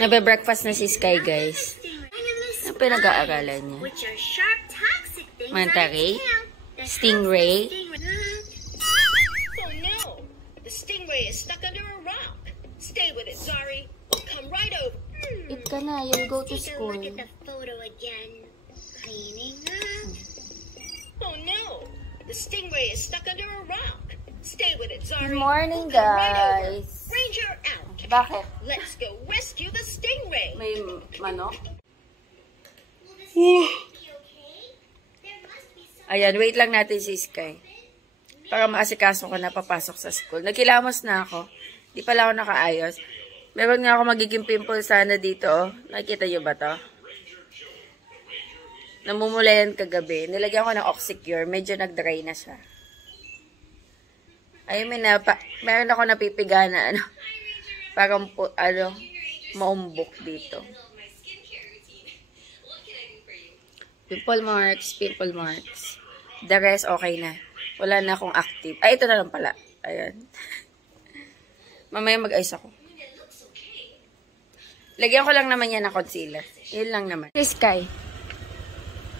Nabe-breakfast na si Sky, guys. Ano pinag-aaralan niya? Manta ray? Stingray? Oh no! The stingray is stuck under a rock. Stay with it, Zari. Come right over. Eat ka na. You'll go to school. Look at the photo again. Cleaning up. Oh no! The stingray is stuck under a rock. Stay with it, Zari. Good morning, Come right over. guys. Ranger out. Bakit? Let's go rescue the stingray. May manok? Ayan, wait lang natin si Sky. Para maasikaso ko na papasok sa school. Nagkilamos na ako. Di pala ako nakaayos. Meron nga ako magiging pimple sana dito. Oh. Nakikita nyo ba to? Namumula yan kagabi. Nilagyan ko ng Oxycure. Medyo nag-dry na siya. Ayun, meron ako napipiga na ano. Parang maumbok dito. Pimple marks, pimple marks. The rest, okay na. Wala na akong active. Ay, ito na lang pala. Ayan. Mamaya mag-ayos ako. Lagyan ko lang naman yan ng concealer. Yun lang naman. Si Sky.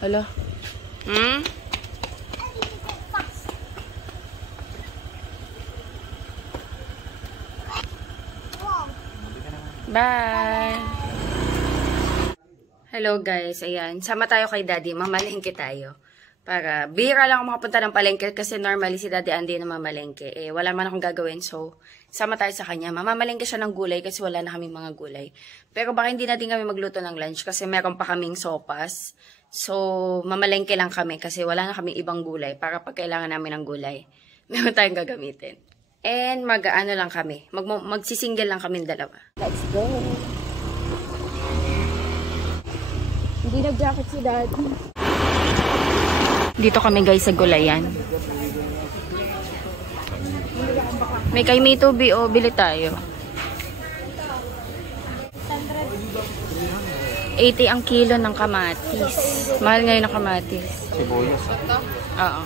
Hello? Bye! Hello guys, ayan. Sama tayo kay Daddy. Mamalengke tayo. Para, bihira lang ako makapunta ng palengke kasi normally si Daddy Andy na mamalengke. Eh, wala man akong gagawin. So, sama tayo sa kanya. Mamamalengke siya ng gulay kasi wala na kaming mga gulay. Pero baka hindi natin kami magluto ng lunch kasi meron pa kaming sopas. So, mamalengke lang kami kasi wala na kaming ibang gulay para pag kailangan namin ng gulay, meron tayong gagamitin. And mag-ano lang kami. Magsisingle lang kami dalawa. Let's go! Hindi nag-jacket si Daddy. Dito kami guys sa gulayan. May kay Mitubi o bili tayo. 80 ang kilo ng kamatis. Mahal ngayon ang kamatis. Sibuyas. Oo.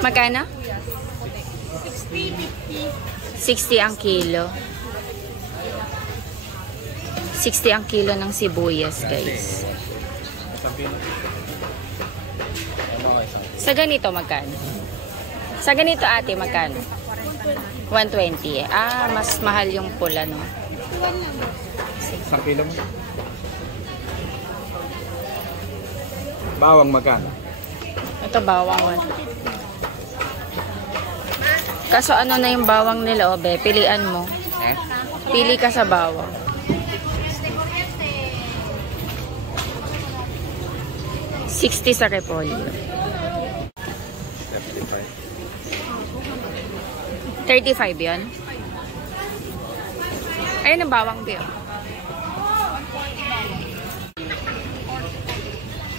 Magkano? 60 ang kilo. 60 ang kilo ng sibuyas, guys. Sa ganito, magkano? Sa ganito, ate, magkano? 120. Ah, mas mahal yung pula, no? 1 kilo mo. Bawang magkano? Ito, bawang. Kaso ano na yung bawang nila, obe? Pilian mo. Pili ka sa bawang. $60 sa repolyo. 35 yun. Ayun ang bawang biyo.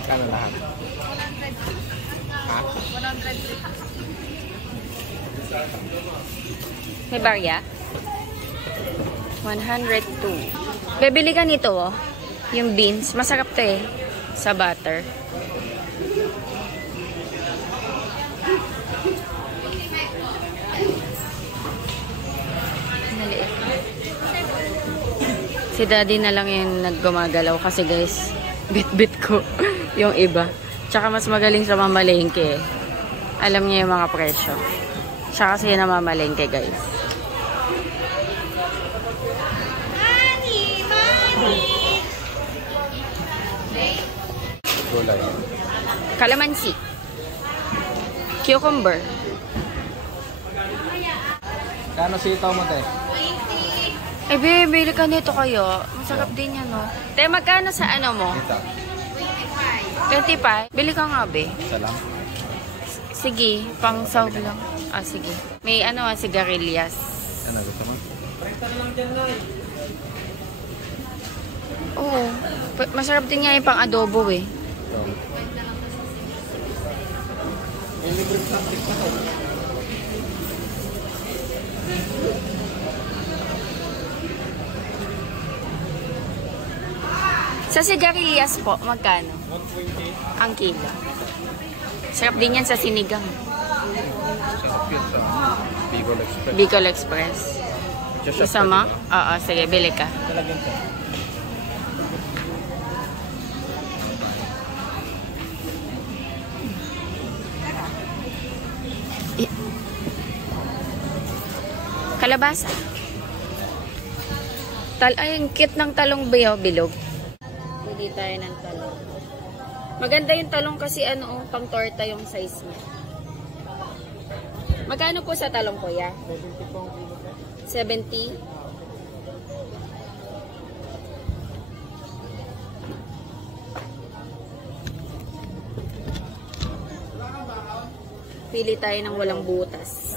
Kano lahat? Ha? 100. May barya? 102. Bebili ka nito, oh. Yung beans. Masarap to eh. Sa butter. Maliit. Si Daddy na lang yung naggumagalaw kasi guys, bit-bit ko yung iba. Tsaka mas magaling sa mamalengke. Alam niya yung mga presyo. Siya kasi yung namamalengke guys. Gulay. Kalamansi. Cucumber. Kano sitaw mo, te? Eh, bili ka nito kayo. Masarap din yan, no? Te, magkano sa ano mo? Ito. 25? Bili ka nga, be. Isa lang. Sige, pang sahog lang. Ah, sige. May ano, sigarilyas. Ano, gusto mo? Oo. Masarap din nga yung pang adobo, eh. Ito. Sa sigarilyas po, magkano? 120. Ang kilo. Sarap din yan sa sinigang. Sarap yun sa Bicol Express. Bicol Express. Gusto mo? Oo, sige, bili ka. Talagyan ko. Kalabasa. Ay, ang cute ng talong bilog. Pili tayo ng talong. Maganda yung talong kasi pang torta yung size niya. Magkano po sa talong, kuya? 70 po ang kilo po. 70? Pili tayo ng walang butas.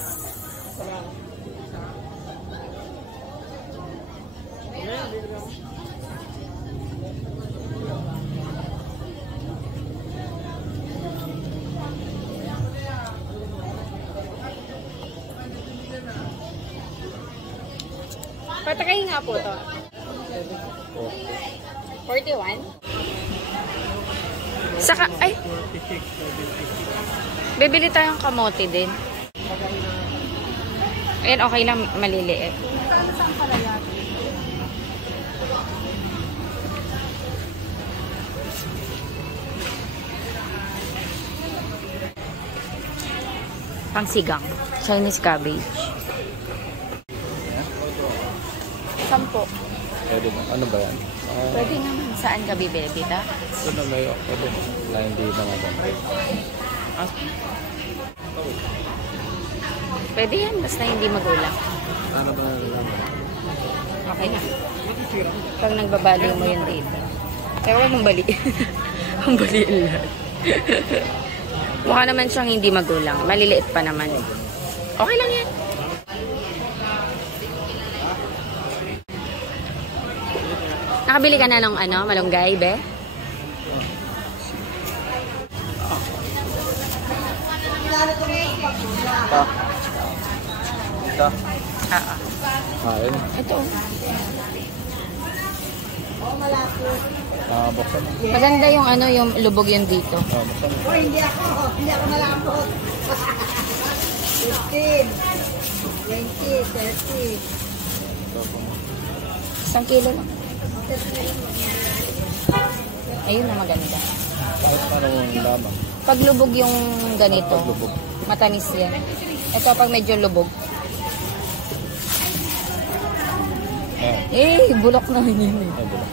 Patakayin nga po to. 41? Saka, ay! Bibili tayong kamote din. Ayan, okay lang, maliliit. Pangsigang. Chinese cabbage. 10. Pwede ba? Ano ba yan? Pwede naman. Saan ka bibili, tita? Ito na may pwede na hindi na maganda. Pwede yan, basta hindi magulang. Ano ba nalaman? Okay na. Pag nagbabali mo yun dito. Pero huwag mong baliin. Ang baliin lahat. Mukha naman siyang hindi magulang. Maliliit pa naman. Okay lang yan. Nakabili ka na ng malunggay, be? Ito. Oo. Ayun. Ito. Buksan mo. Maganda yung yung lubog yun dito. Buksan mo. Hindi ako malapot. 15, 20, 30. 1 kilo lang. Ayun na maganda. Kahit paano mo yung lamang. Pag lubog yung ganito, Pag lubog. matamis yan. Ito pag medyo lubog. Ayan. Bulok na yun. Ay, bulak.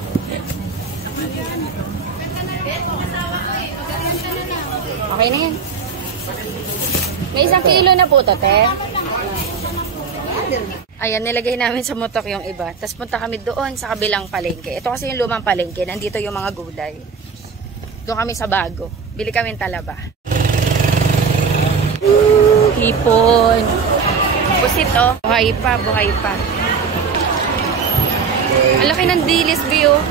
Okay na yan. May 1 kilo na po to, te. Ayan, nilagay namin sa motok yung iba. Tapos punta kami doon sa kabilang palengke. Ito kasi yung lumang palengke. Nandito yung mga gulay. Doon kami sa bago. Bili kami ng talaba. Hipon. Pusit, oh. Buhay pa, buhay pa. Ang laki ng dilis, Bio.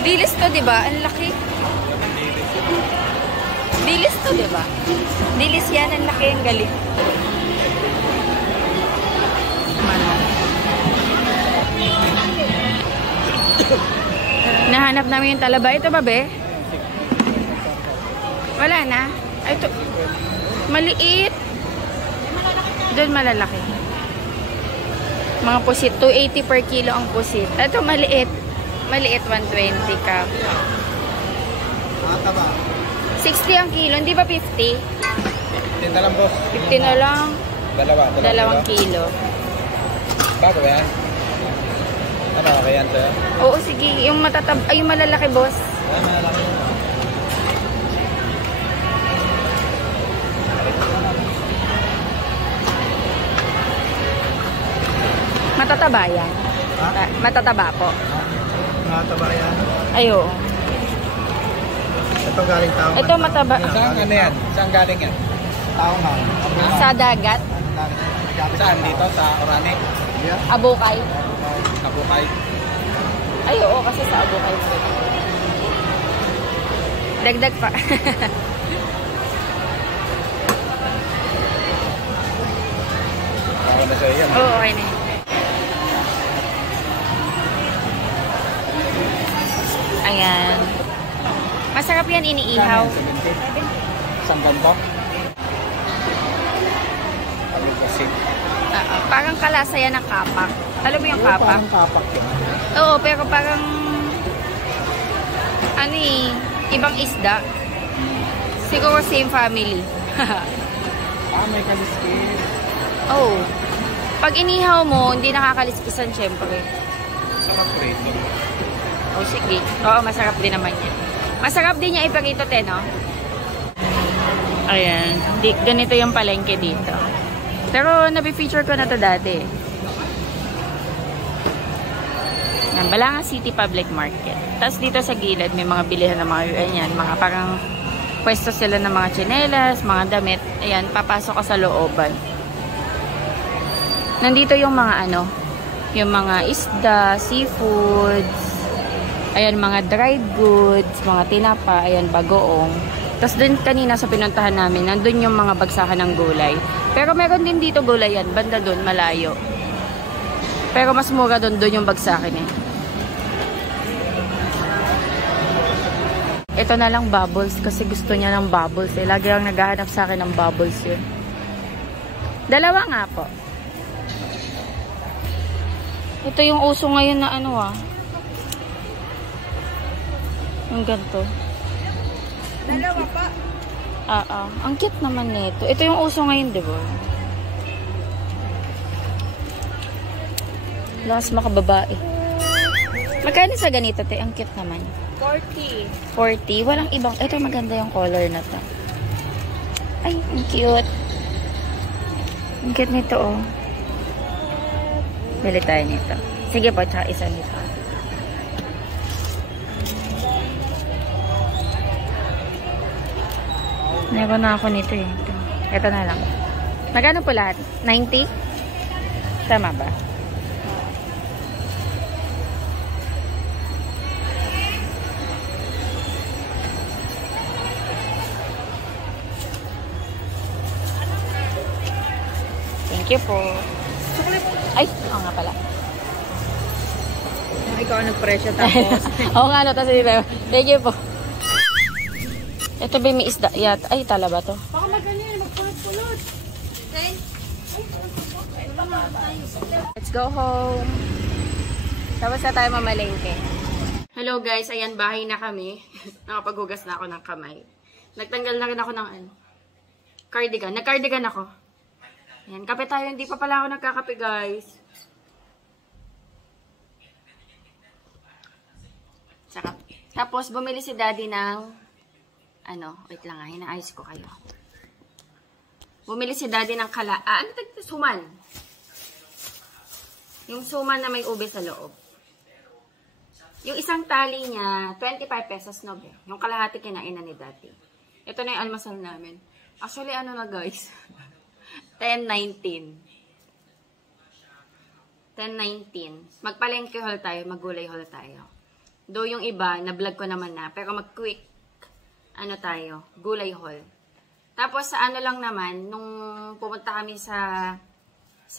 Dilis to, di ba? Ang laki. Dilis to, di ba? Dilis yan. Ang laki, ang galing. Nahanap namin yung talaba. Ito ba, be? Wala na. Ay, ito. Maliit. Doon malalaki. Mga pusit. 280 per kilo ang pusit. Ito maliit. Maliit, 120 ka. 60 ang kilo. Hindi ba 50? 15 na lang, boss. 50 na lang. Dalawang 2 kilo. Bago yan? Ano, okay yan sa'yo? Oo, sige. Yung yung malalaki, boss. Ay, malalaki yun. Matataba yan. Ha? Matataba po. Mataba yan. Ayo. Ito galing tao. Ito mataba. Saan ano yan? Saan galing yan? Tao nga. Sa dagat. Saan? Dito? Sa Orane? Abukay. Nabukay. Ay, oo, kasi sa Abukay. Dagdag pa. Ako na sa'yo yan. Oo, okay na yun. Ayan. Masarap yan iniihaw. Isang ganto? Alugasin. Parang kalasa yan ng kapak. Alam mo yung Oo, kapak? parang kapak yun. Oo, pero parang ano eh, ibang isda. Siguro same family. May kaliskis. Oh. Pag inihaw mo, hindi nakakaliskisan syempre. Saka prito. Oh, sige. Oo, masarap din naman yan. Masarap din niya iparito, te, no? Ayan. Ganito yung palengke dito. Pero, nabi-feature ko na to dati. Yan, Balanga City Public Market. Tapos dito sa gilid, may mga bilihan ng mga, ayan, mga parang pwesto sila ng mga tsinelas, mga damit. Ayan, papasok ka sa looban. Nandito yung mga ano, yung mga isda, seafoods, ayan, mga dried goods, mga tinapa, ayan, bagoong. Tapos dun kanina sa pinuntahan namin, nandun yung mga bagsakan ng gulay. Pero meron din dito gulay yan, banda dun, malayo. Pero mas mura dun yung bagsakin eh. Ito na lang bubbles kasi gusto niya ng bubbles eh. Lagi lang naghahanap sa akin ng bubbles yun. Dalawa nga po. Ito yung uso ngayon na ano ah. Yung ganito. Dalawa pa. Ang cute naman nito. Ito yung uso ngayon, di ba? Lakas makababae. Magkano sa ganito, te? Ang cute naman. 40. 40. Walang ibang. Ito maganda yung color na to. Ay, ang cute. Ang cute nito, oh. Bili tayo nito. Sige po, tsaka isa nito. Meron na ako nito eh. Ito na lang. Magkano po lahat? 90? Tama ba? Thank you po. Ay, oo nga pala. Ikaw ang nagpresyo tapos. Oo nga, no, tapos dito. Thank you po. Ito ba may isda? Ay, tala ba to? Baka magganyan, magpulot-pulot. Okay? Let's go home. Tapos na tayo mamalengke. Hello guys, ayan, bahay na kami. Nakapaghugas na ako ng kamay. Nagtanggal na rin ako ng cardigan. Nag-cardigan ako. Ayan, kape tayo. Hindi pa pala ako nagkakape guys. Sarap. Tapos, bumili si daddy ng wait lang ha, hinaayos ko kayo. Bumili si daddy ng suman. Yung suman na may ube sa loob. Yung isang tali niya, 25 pesos no be. Yung kalahati kinain na ni daddy. Ito na yung almasal namin. Actually, na guys? 10.19. 10.19. Magpalengke haul tayo, maggulay haul tayo. Do yung iba, na-vlog ko naman na. Pero mag-quick, tayo, gulay haul. Tapos sa lang naman, nung pumunta kami sa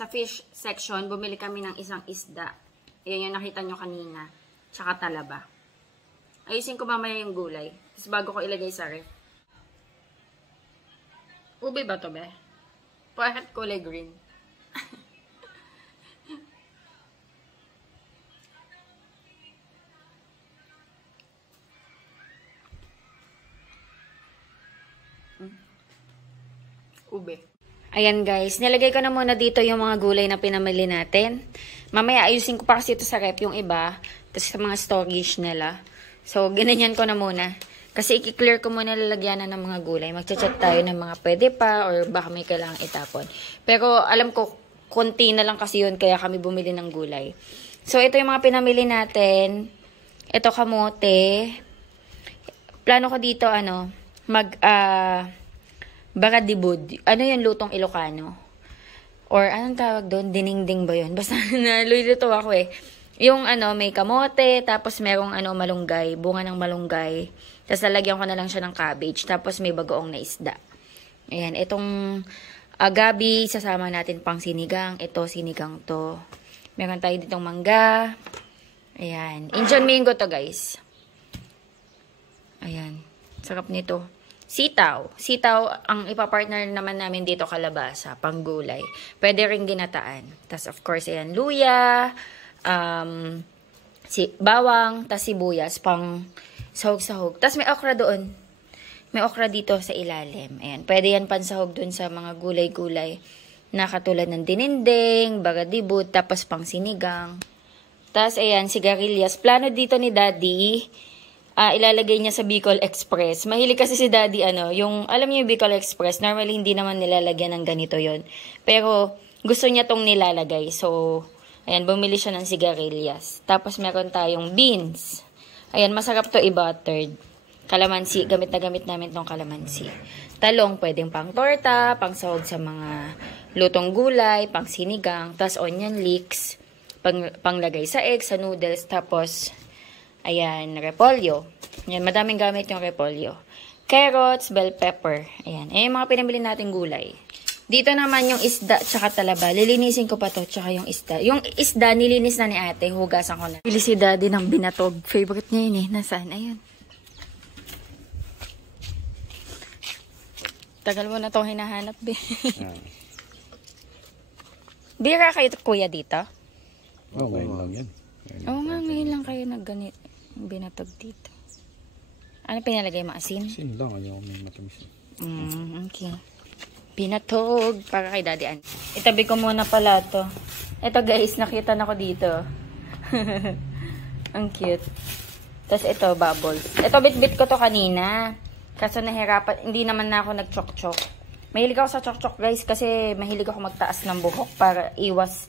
fish section, bumili kami ng isang isda. Ayan yung nakita nyo kanina. Tsaka talaba. Ayusin ko mamaya yung gulay. Tapos bago ko ilagay sa ref. Ube ba to be? Parang kulay green. Ube. Ayan guys, nilagay ko na muna dito yung mga gulay na pinamili natin. Mamaya ayusin ko pa kasi ito sa rep yung iba. Tapos sa mga storage nila. So, ganyan ko na muna. Kasi i-clear ko muna lalagyanan ng mga gulay. Magchat-chat tayo ng mga pwede pa or baka may kailangang itapon. Pero alam ko, konti na lang kasi yun kaya kami bumili ng gulay. So, ito yung mga pinamili natin. Ito kamote. Plano ko dito, baradibud. Ano yung lutong Ilocano? Or anong tawag doon? Diningding ba yun? Basta nalulito ako eh. Yung may kamote, tapos merong malunggay, bunga ng malunggay. Tapos lalagyan ko na lang siya ng cabbage. Tapos may bagoong na isda. Ayan, itong gabi, sasama natin pang sinigang. Ito, sinigang to. Meron tayo ditong mangga. Ayan. Indian mango to, guys. Ayan. Sarap nito. Sitaw. Sitaw, ang ipapartner naman namin dito kalabasa, panggulay. Pwede rin ginataan. Tapos of course, ayan, luya, bawang, tas sibuyas, pang sahog-sahog. Tapos may okra doon. May okra dito sa ilalim. Ayan, pwede yan pansahog doon sa mga gulay-gulay na katulad ng dininding, bagadibut, tapos pang sinigang. Tapos ayan, sigarilyas. Plano dito ni Daddy, ilalagay niya sa Bicol Express. Mahilig kasi si Daddy, yung, alam niyo yung Bicol Express, normally hindi naman nilalagyan ng ganito yon. Pero, gusto niya tong nilalagay. So, ayan, bumili siya ng sigarilyas. Tapos, meron tayong beans. Ayan, masarap to i-buttered. Kalamansi, gamit na gamit namin tong kalamansi. Talong, pwedeng pang torta, pang sahog sa mga lutong gulay, pang sinigang, tapos onion leeks, panglagay sa egg, sa noodles, tapos, ayan, repolyo. Ayan, madaming gamit yung repolyo. Carrots, bell pepper. Ayan, yung mga pinamili nating gulay. Dito naman yung isda tsaka talaba. Lilinisin ko pa to, tsaka yung isda. Yung isda, nilinis na ni ate. Hugasan ko na. Pili si Daddy ng binatog. Favorite niya yun eh. Nasaan? Ayun. Tagal mo na itong hinahanap, be. Bira kayo kuya dito? Oo, ngayon lang yan. Oo nga, ngayon lang kayo nagganit. Binatog dito. Ano pinalagay mo? Asin? Asin lang, ayaw may matamis. Okay. Binatog para kay Daddy Ann. Itabi ko muna pala to. Ito guys, nakita na ko dito. Ang cute. Tapos ito, bubbles. Ito, bit-bit ko to kanina. Kaso nahirapan, hindi naman na ako nag-chok-chok. Mahilig ako sa chok-chok guys kasi mahilig ako magtaas ng buhok para iwas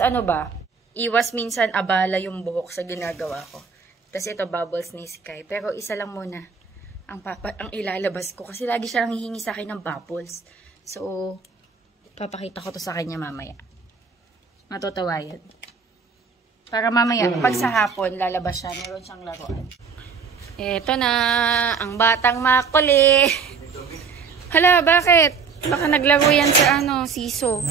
ano ba? Iwas minsan abala yung buhok sa ginagawa ko. Tapos ito, bubbles ni Sky. Pero isa lang muna ang ilalabas ko. Kasi lagi siya nanghihingi sa akin ng bubbles. So, papakita ko to sa kanya mamaya. Matutuwa yan. Para mamaya, pag sa hapon, lalabas siya. Meron siyang laruan. Ito na, ang batang makuli. Hala, bakit? Baka naglaro yan sa siso.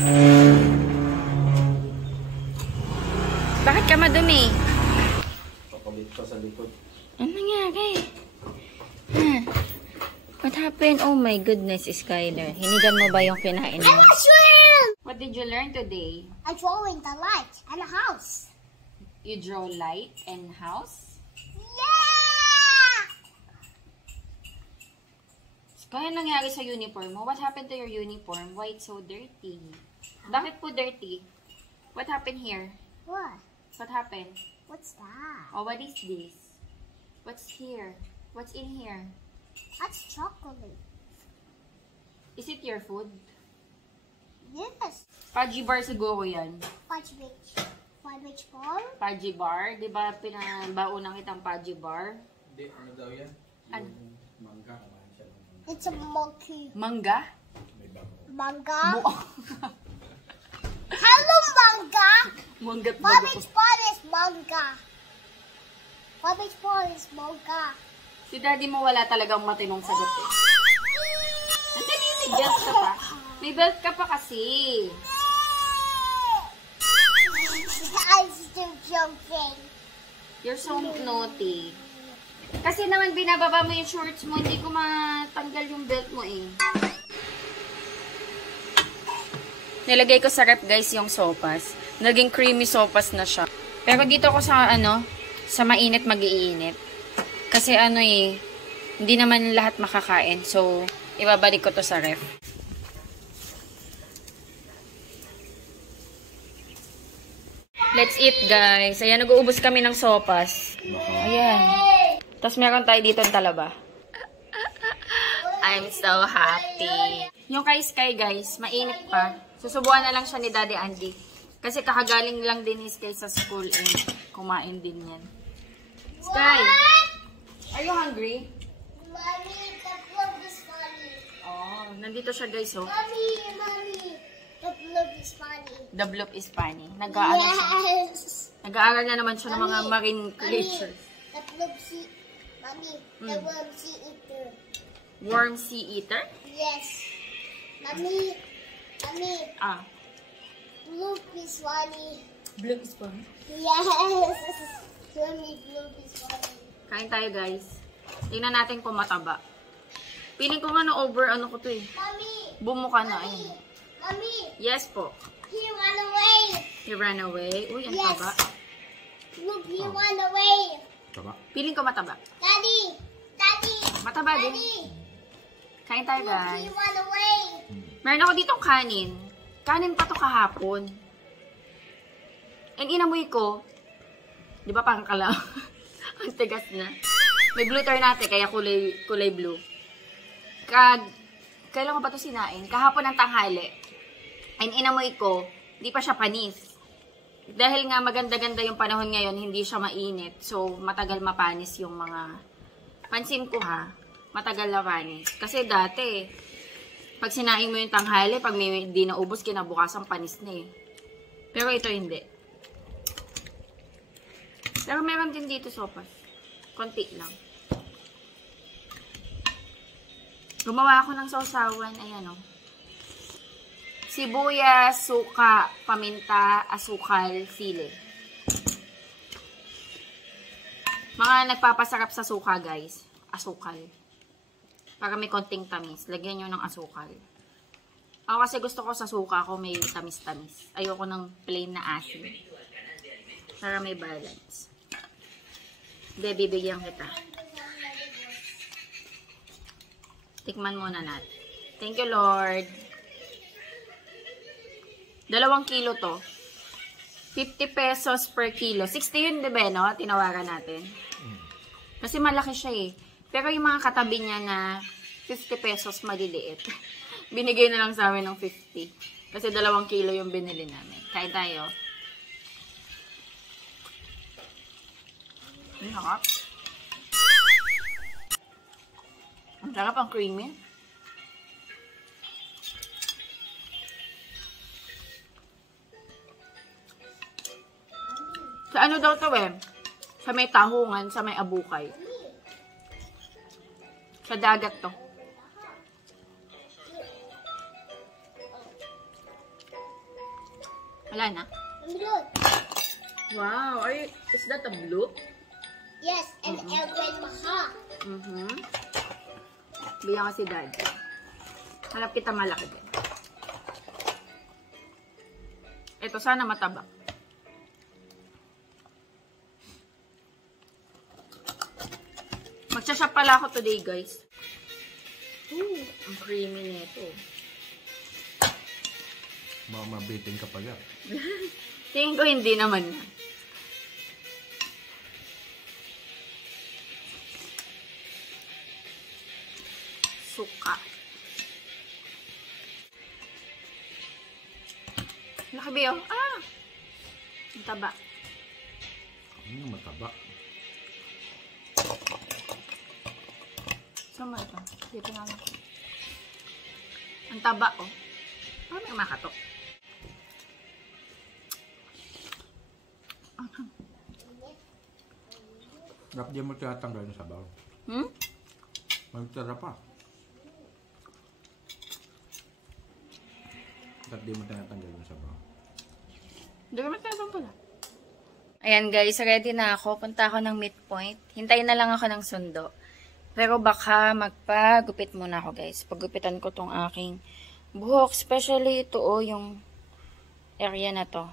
Bakit ka madumi? Papalit pa sa likod. Ano nangyari? What happened? Oh my goodness, Skyler. Hinigan mo ba yung kinain mo? What did you learn today? I'm drawing the light and a house. You draw light and house? Yeah! Kaya nangyari sa uniform mo? What happened to your uniform? Why it's so dirty? Bakit po dirty? What happened here? What? What happened? What's that? Oh, what is this? What's here? What's in here? That's chocolate. Is it your food? Yes. Pudgy bar siguro yan. Fudge ball? Pudgy bar? Di ba pinabaunang kitang pudgy bar? Hindi, ano daw yan? Ano? Mangga. Kamahan siya ng mangga. It's a monkey. Mangga? May bago. Manga? Hello, manga! Mangga't Bobby's ball is manga. Bobby's ball is manga. Si Daddy mo wala talagang matinong sagot eh. Andali, may belt ka pa. May belt ka pa kasi. I'm still joking. You're so naughty. Kasi naman binababa mo yung shorts mo, hindi ko matanggal yung belt mo eh. Nilagay ko sa rep guys yung sopas. Naging creamy sopas na siya. Pero dito ko sa sa mainit mag-iinit. Kasi hindi naman lahat makakain. So, ibabalik ko to sa ref. Let's eat guys. Ayan, nag-uubos kami ng sopas. Ayan. Tapos meron tayo dito ng talaba. I'm so happy. Yung kay Sky guys, mainit pa. Susubuan na lang siya ni Daddy Andy. Kasi kakagaling lang din ni Sky sa school and kumain din yan. Sky! Are you hungry? Mommy, the blood is funny. Oh, nandito siya guys oh. Mommy, the blood is funny. The bloop is funny. Nag-aaral siya. Yes. Nag-aaral na naman siya ng mga marine creatures. The blood sea. Mommy, the worm sea eater. Worm sea eater? Yes. Mommy, Ah. bloop is funny. Bloop is funny. Yes. Mommy, bloop is funny. Kain tayo guys. Tingnan natin kung mataba. Piling ko nga na-over, ano ko to eh. Mommy! Bumuka na, ayun. Mommy! Yes po. He ran away! He ran away. Uy, ang Yes. taba. Look, he ran away! Taba. Piling ko mataba. Daddy! Daddy! Mataba din. Daddy! Kain tayo, Look, guys. he ran away! Meron ako ditong kanin. Kanin pa to kahapon. And inamoy ko, di ba parang kalaw? Ang tigas na. May blue natin, kaya kulay blue. Kailan ko ba ito sinain? Kahapon ng tanghali. And inamoy ko, di pa siya panis. Dahil nga maganda-ganda yung panahon ngayon, hindi siya mainit. So, matagal mapanis yung mga... Pansin ko ha, matagal na panis. Kasi dati, pag sinaing mo yung tanghali, pag may di naubos, kinabukasan panis na eh. Pero ito hindi. Pero meron din dito sopas. Konti lang. Gumawa ako ng sausawan. Ayan o. Sibuyas, suka, paminta, asukal, sili. Mga nagpapasarap sa suka, guys. Asukal. Para may konting tamis. Lagyan nyo ng asukal. Ako kasi gusto ko sa suka ko may tamis-tamis. Ayoko ng plain na asin. Para may balance. Hindi, bibigyan kita. Tikman muna natin. Thank you, Lord. 2 kilo to. 50 pesos per kilo. 60 yun, diba, no? Tinawaran natin. Kasi malaki siya eh. Pero yung mga katabi niya na 50 pesos maliliit. Binigay na lang sa amin ng 50. Kasi 2 kilo yung binili namin. Kain tayo. Ang sarap. Ang sarap, ang creamy. Sa ano daw to eh? Sa may tahungan, sa may abukay. Sa dagat to. Wala na? Look! Wow, is that a blue? Yes, and El Great Maha. Bigyan ko si Daddy. Hanap kita malaki din. Ito, sana mataba. Magsashop pala ako today, guys. Ooh, ang creamy nito. Mabitin ka pala. Tingin ko hindi naman na. Suka. Laki ba yun? Ah! Ang taba. Mataba. Sama ito. Dito nga lang. Ang taba, oh. Parang may makatok. Dapat di mo tinatanggal yung sabaw. Magtara pa. Dapat di mo tinatanggal yung sabaw. Hindi ka matapang pala. Ayan guys, ready na ako. Punta ako ng midpoint. Hintayin na lang ako ng sundo. Pero baka magpagupit muna ako guys. Paggupitan ko tong aking buhok. Especially ito oh, yung area na to.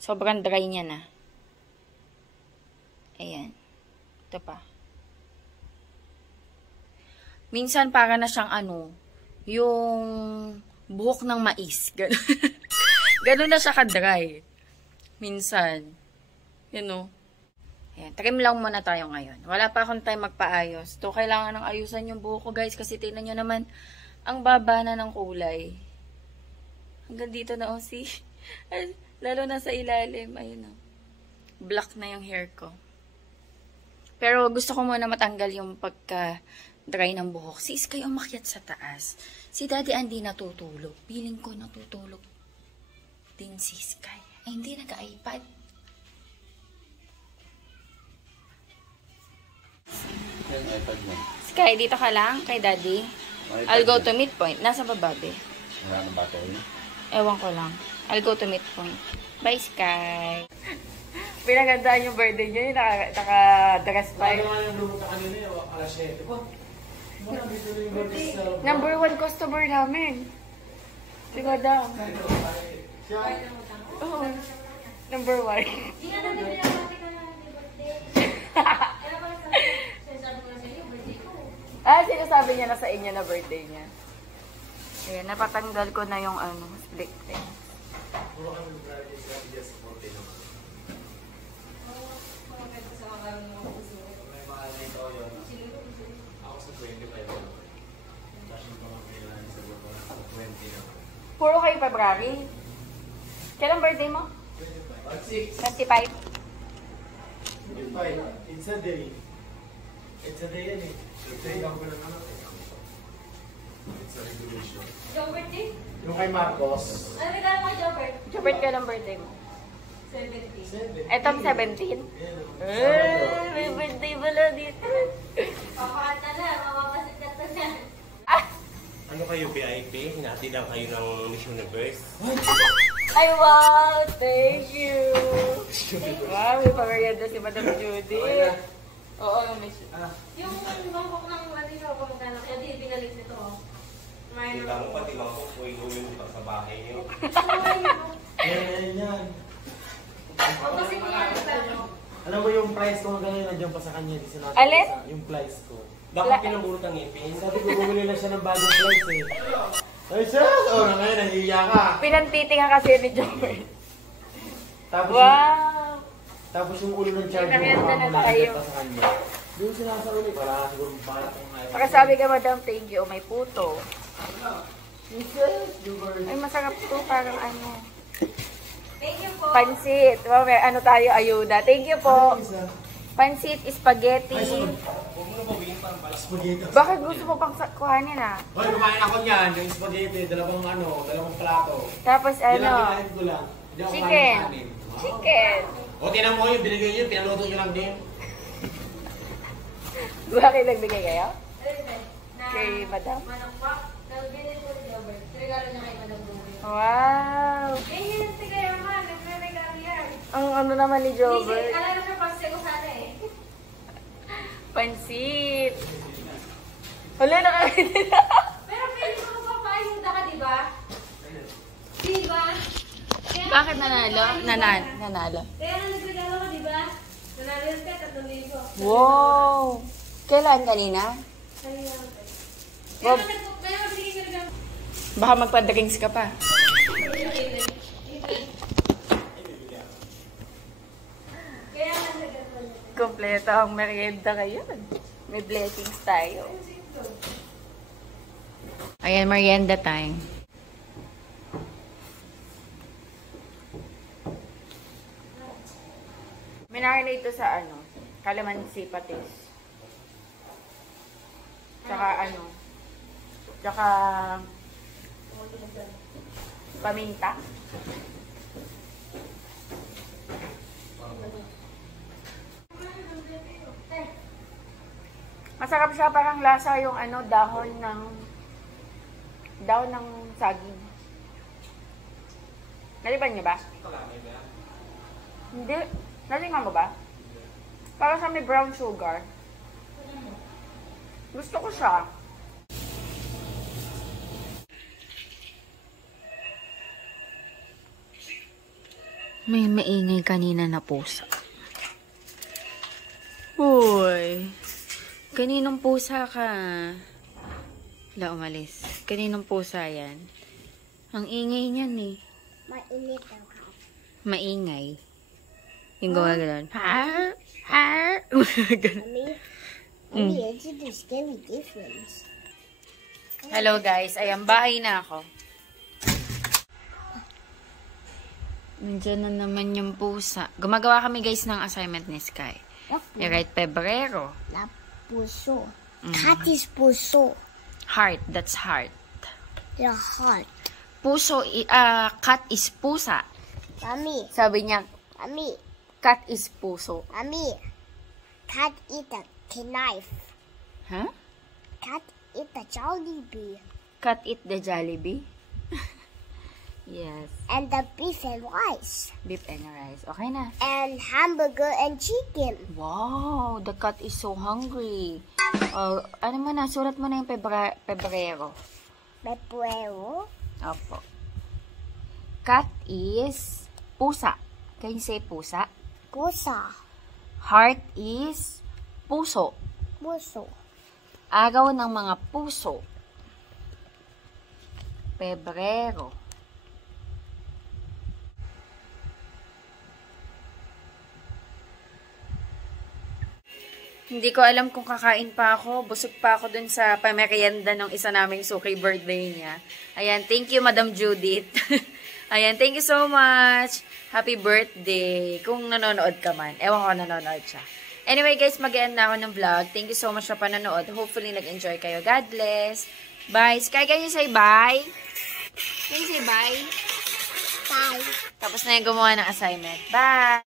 Sobrang dry niya na. Ayan. Ito pa. Minsan para na siyang ano, yung buhok ng mais. Ganun na siya ka-dry. Minsan. You know. Ayan, trim lang muna tayo ngayon. Wala pa akong time magpaayos. To kailangan ng ayusan yung buhok ko guys kasi tingnan nyo naman ang baba na ng kulay. Hanggang dito na see. Lalo na sa ilalim. Ayun o. Black na yung hair ko. Pero gusto ko muna matanggal yung pagka-dry ng buhok. Si Iskay umakyat sa taas. Si Daddy Andy natutulog. Piling ko natutulog din si Iskay. Ay, hindi nag-iPad. Yung iPad mo. Sky, dito ka lang kay Daddy. I'll go to midpoint. Nasa bababe. Wala ng battery. Ewan ko lang. I'll go to midpoint. Bye, Sky. Pinagandaan yung birthday niya. Naka-dress pa. Ano nga yung lumo ka kanina yung alas 7 po? Number 1 customer namin. Si Madam. Oo. Number 1. Sinasabi niya na sa inyo na birthday niya. Ayan, napatanggal ko na yung split thing. Puro kayo February? Kailan birthday mo? 25. 25. It's a day. It's a day yan eh. Birthday lang ko ng anak eh. It's a regulation. Jobert din? Yung kay Marcos. Ano regalo mo, Jobert? Jobert, kailan birthday mo? 70. Etong 17? May birthday pala dito. Papakata na, mapapasit ka to na. Ano kayo, VIP? Hinati lang kayo ng Miss Universe? Ay, wow! Thank you! Wow, may pamerienda si Madam Judy. Oo, Miss. Yung mangkok ng Marino, pagkakala kaya di binalik nito. Kita mo pati mangkok, uwi-uwi mo pa sa bahay niyo. Yan. O kasi niya, Alam mo yung price ko hanggang ngayon nandiyan pa sa kanya. Di sinabi Alin? ko yung price ko. Baka pinamurot ang ngipin. Sabi ko bumili na siya ng bagong price eh. Ay siya! Oh, na ngayon, nahihiya ka. Pinantiti nga kasi ni Jobert. Tapos, Wow! tapos yung ulo ng charger May ko merienda na nandiyan tayo. pa sa kanya. Doon sinasabi wala ka siguro bakit kung ngayon. Pakasabi ka, Madam, thank you. May puto. Jobert. Ay, masarap to. Parang ano. thank you po. Pansit. Wow, may ano tayo, ayuda. Thank you po. Isa. Pansit, spaghetti. Huwag mo na bawiin parang balas. Spaghetti. Bakit gusto mo pang kuhanin ah? Hoy, kumain ako niyan. Yung spaghetti, dalawang plato. Tapos ano? Kinain ko lang. Hindi ako Chicken. kumain ng kanin. Chicken. O, tinan mo yung binigay niyo, pinaluto niyo lang din. Bakit nagbigay kayo? Na, Kay Madam? manok pa. Nabili po ni Jobert. Regalo niya kay Madam Bumi. Wow! Eh, hindi kaya man. Nagre-regalo yan. Ang ano naman ni Jobert? Alam na siya pang ko sana eh. Pansit. Wala na kami nila. Pero pwede mo papayuda ka, di ba? Di ba? Kaya- Bakit nanalo? Nanalo. Kaya nga nagregalo ka, di ba? Nanalo ka, 3,000. Wow! Kailan kanina? Kaya Wow. kaya magbigay ka regalo. Baka magpa-drinks ka pa. Kaya nga nagregalo. Kompleto ang merienda ngayon. May blessings tayo. Ayan, merienda time. Minarinate ito sa calamansi patis. Tsaka tsaka paminta. Masarap siya, parang lasa yung dahon ng saging. Naliban niyo ba? Hindi. Nalingan mo ba? Parang sa may brown sugar. Gusto ko siya. May maingay kanina na pusa. Uy. Kaninong pusa ka? Wala, umalis. Kaninong pusa yan? Ang ingay niyan eh. Mainit daw ka. Maingay. Yung gawa gano'n. Har! Har! Ganon. Mommy, it's a scary difference. Hello guys. Ayan, bahay na ako. Nandiyan na naman yung pusa. Gumagawa kami guys ng assignment ni Sky. I-write Pebrero. La puso. Cat is puso. Heart. That's heart. The heart. Puso, cat is pusa. Mommy, Sabi niya, mommy, cat is puso. mommy. Cat eat a knife. Huh? Cat eat a Jollibee. Cat eat the Jollibee? Yes. And the beef and rice. Beef and rice. Okay na. And hamburger and chicken. Wow, the cat is so hungry. Ano mo na, sulat mo na yung Pebrero. Pebrero. Opo. Cat is pusa. Can you say pusa? Pusa. Heart is puso. Puso. Araw ng mga puso. Pebrero. Hindi ko alam kung kakain pa ako. Busog pa ako dun sa pamerienda ng isa naming suki birthday niya. Ayan, thank you, Madam Judith. Ayan, thank you so much. Happy birthday. Kung nanonood ka man. Ewan ko nanonood siya. Anyway, guys, mag-end na ako ng vlog. Thank you so much sa panonood. Hopefully, nag-enjoy kayo. God bless. Bye. Sky, can you say bye? Can you say bye? Bye. Tapos na yung gumawa ng assignment. Bye!